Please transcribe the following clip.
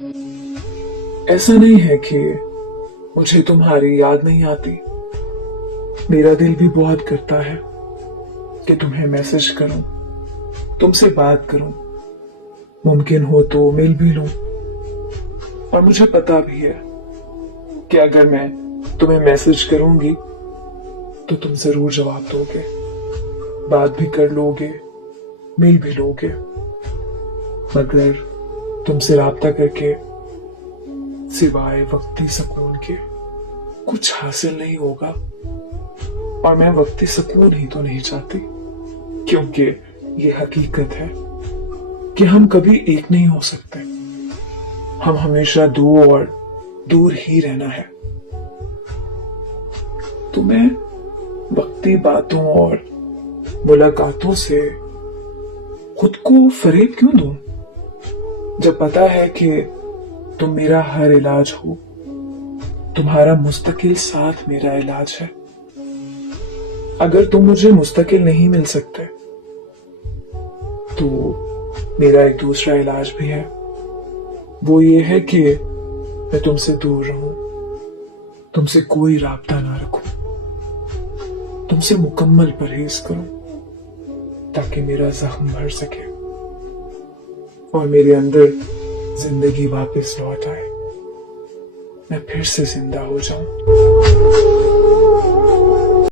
ऐसा नहीं है कि मुझे तुम्हारी याद नहीं आती। मेरा दिल भी बहुत करता है कि तुम्हें मैसेज करूं, तुमसे बात करूं, मुमकिन हो तो मिल भी लूं। और मुझे पता भी है कि अगर मैं तुम्हें मैसेज करूंगी तो तुम जरूर जवाब दोगे, बात भी कर लोगे, मिल भी लोगे। मगर तुमसे राब्ता करके सिवाय वक्ती सुकून के कुछ हासिल नहीं होगा। और मैं वक्ती सुकून ही तो नहीं चाहती, क्योंकि ये हकीकत है कि हम कभी एक नहीं हो सकते। हम हमेशा दो और दूर ही रहना है। तो मैं वक्ती बातों और मुलाकातों से खुद को फरेब क्यों दूं, जब पता है कि तुम मेरा हर इलाज हो। तुम्हारा मुस्तकिल साथ मेरा इलाज है। अगर तुम मुझे मुस्तकिल नहीं मिल सकते तो मेरा एक दूसरा इलाज भी है। वो ये है कि मैं तुमसे दूर रहूं, तुमसे कोई राब्ता ना रखूं, तुमसे मुकम्मल परहेज करूं, ताकि मेरा जख्म भर सके और मेरे अंदर जिंदगी वापस लौट आए, मैं फिर से जिंदा हो जाऊं।